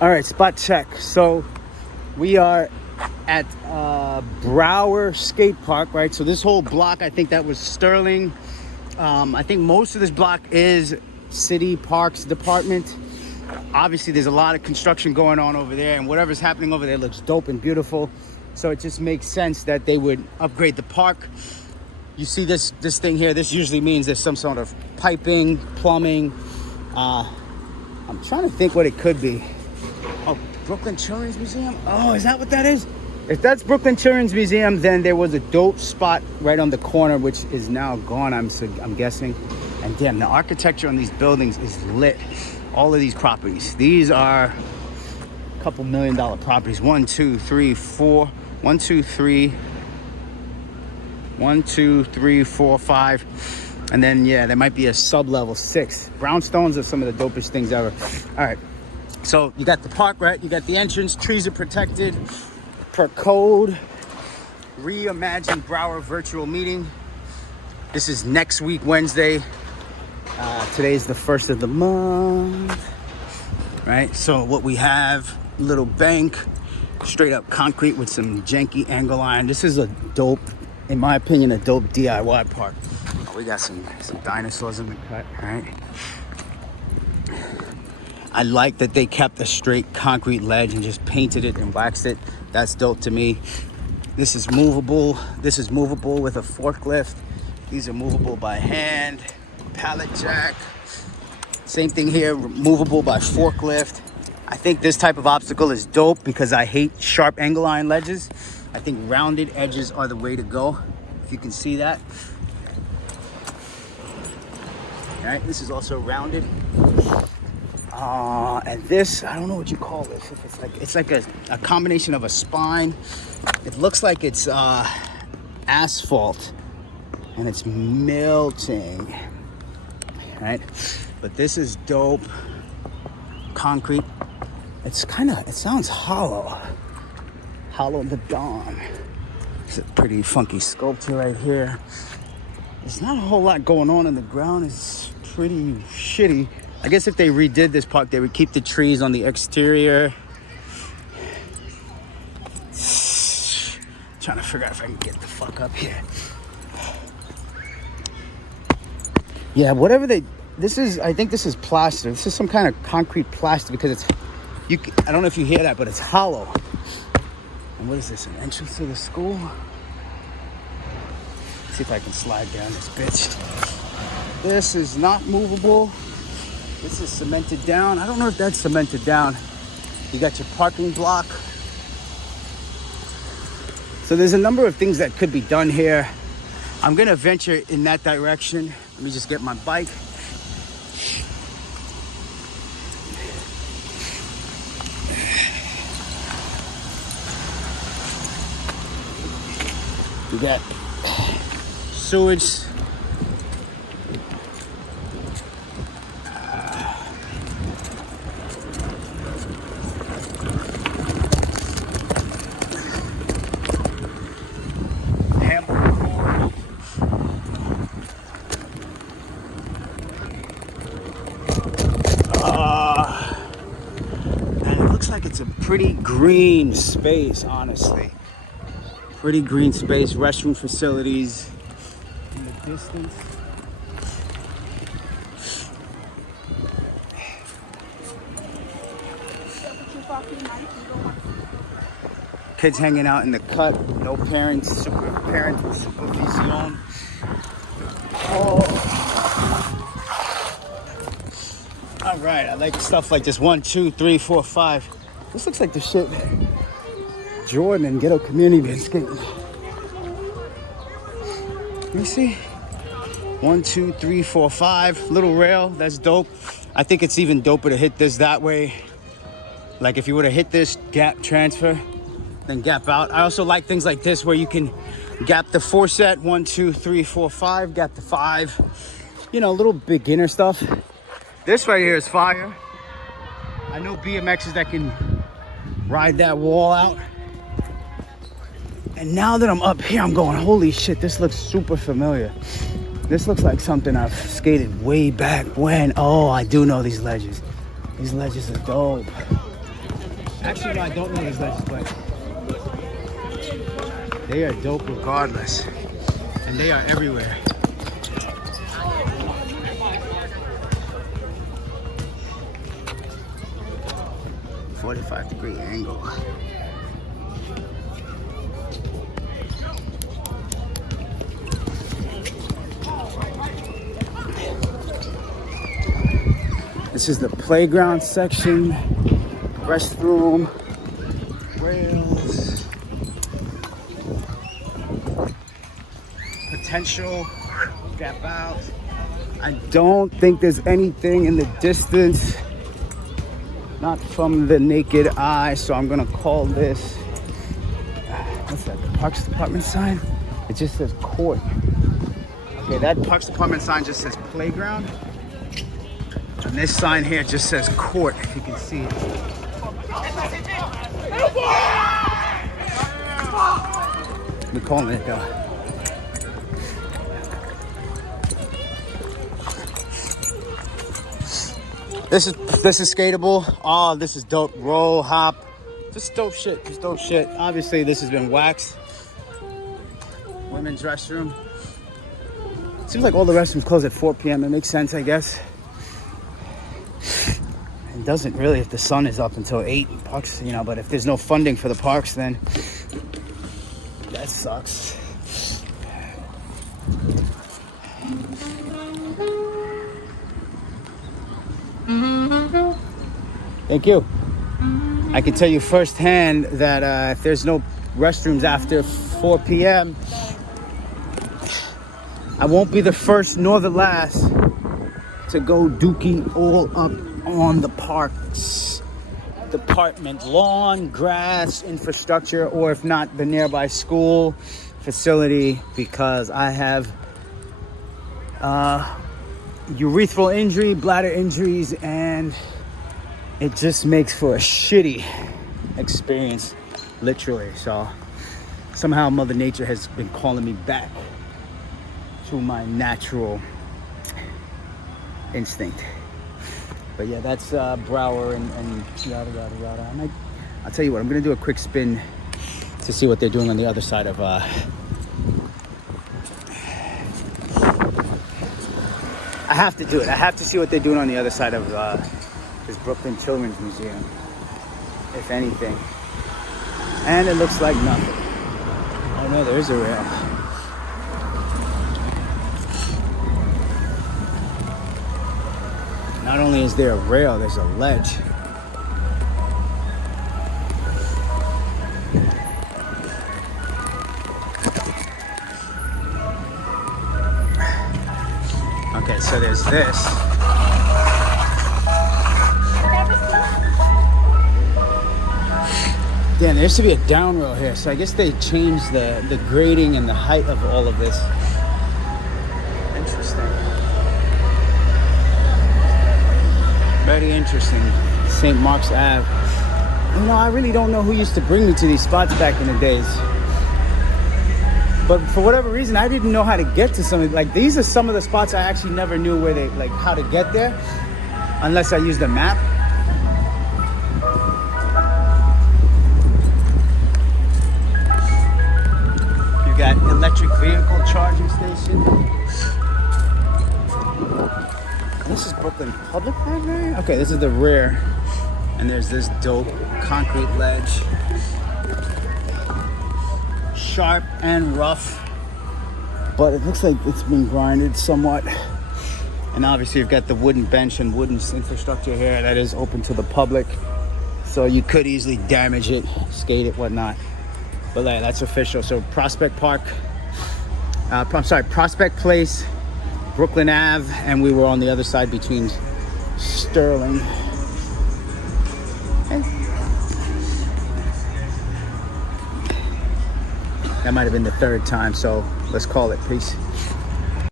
All right, spot check. So we are at Brower Skate Park, right? So this whole block, I think that was Sterling. I think most of this block is City Parks Department. Obviously, there's a lot of construction going on over there, and whatever's happening over there looks dope and beautiful. So it just makes sense that they would upgrade the park. You see this thing here, this usually means there's some sort of piping, plumbing. I'm trying to think what it could be. Oh, Brooklyn Children's Museum? Oh, is that what that is? If that's Brooklyn Children's Museum, then there was a dope spot right on the corner, which is now gone, I'm guessing. And damn, the architecture on these buildings is lit. All of these properties. These are a couple $1 million properties. 1, 2, 3, 4. 1, 2, 3. 1, 2, 3, 4, 5. And then, yeah, there might be a sub-level 6. Brownstones are some of the dopest things ever. All right. So you got the park, right? You got the entrance. Trees are protected per code. Reimagine Brower virtual meeting. This is next week, Wednesday. Today's the 1st of the month, right? So what we have, little bank, straight up concrete with some janky angle iron. This is a dope, in my opinion, a dope DIY park. Oh, we got some dinosaurs in the cut, right? I like that they kept a straight concrete ledge and just painted it and waxed it. That's dope to me. This is movable. This is movable with a forklift. These are movable by hand. Pallet jack. Same thing here, movable by forklift. I think this type of obstacle is dope because I hate sharp angle iron ledges. I think rounded edges are the way to go, if you can see that. All right, this is also rounded. And this, I don't know what you call this. It's like a combination of a spine. It looks like it's asphalt and it's melting. Right, but this is dope. Concrete. It sounds hollow. Hollow the dawn. It's a pretty funky sculpture right here. There's not a whole lot going on in the ground. It's pretty shitty. I guess if they redid this park, they would keep the trees on the exterior. Trying to figure out if I can get the fuck up here. Yeah, whatever I think this is plaster. This is some kind of concrete plaster because I don't know if you hear that, but it's hollow. And what is this, an entrance to the school? Let's see if I can slide down this bitch. This is not movable. This is cemented down. I don't know if that's cemented down. You got your parking block. So there's a number of things that could be done here. I'm gonna venture in that direction. Let me just get my bike. We got sewage. It's a pretty green space, honestly. Pretty green space, restroom facilities in the distance. Kids hanging out in the cut, no parents, parents with supervision. Oh. All right, I like stuff like this. 1, 2, 3, 4, 5. This looks like the shit Jordan and Ghetto Community been skating. Let me see. 1, 2, 3, 4, 5. Little rail, that's dope. I think it's even doper to hit this that way. Like if you were to hit this, gap transfer, then gap out. I also like things like this where you can gap the 4 set. 1, 2, 3, 4, 5. Gap the 5. You know, little beginner stuff. This right here is fire. I know BMXers that can ride that wall out. And now that I'm up here, I'm going, holy shit, this looks super familiar. This looks like something I've skated way back when. Oh, I do know these ledges. These ledges are dope. Actually, no, I don't know these ledges, but they are dope regardless. And they are everywhere. "45-degree angle." This is the playground section, restroom, rails, potential gap out. I don't think there's anything in the distance, not from the naked eye, so I'm gonna call this, what's that, the Parks Department sign? It just says court. Okay, that Parks Department sign just says playground. And this sign here just says court, if you can see it. We're calling it though. This is skateable. Oh, this is dope. Roll, hop. Just dope shit. Just dope shit. Obviously, this has been waxed. Women's restroom. Seems like all the restrooms close at 4 p.m. It makes sense, I guess. It doesn't really if the sun is up until 8 parks, you know, but if there's no funding for the parks, then that sucks. Thank you. I can tell you firsthand that if there's no restrooms after 4 p.m., I won't be the first nor the last to go dookie all up on the parks department lawn, grass, infrastructure, or if not, the nearby school facility, because I have urethral injury, bladder injuries, and it just makes for a shitty experience, literally. So somehow Mother Nature has been calling me back to my natural instinct. But yeah, that's Broward and yada yada yada. I'll tell you what, I'm gonna do a quick spin to see what they're doing on the other side of I have to do it. I have to see what they're doing on the other side of this Brooklyn Children's Museum, if anything. And it looks like nothing. Oh no, there's a rail. Not only is there a rail, there's a ledge. Okay, so there's this. Yeah, there used to be a down rail here, so I guess they changed the grading and the height of all of this. Interesting. Very interesting. St. Mark's Ave. You know, I really don't know who used to bring me to these spots back in the days. But for whatever reason, I didn't know how to get to some of, like, these are some of the spots I actually never knew where they, like, how to get there, unless I used a map. You got electric vehicle charging station. This is Brooklyn Public Library? Okay, this is the rear. And there's this dope concrete ledge. Sharp and rough, but it looks like it's been grinded somewhat. And obviously you've got the wooden bench and wooden infrastructure here that is open to the public, so you could easily damage it, skate it, whatnot. But yeah, that's official. So Prospect Park, Prospect Place, Brooklyn Ave, and we were on the other side between Sterling. That might have been the third time, so let's call it. Peace.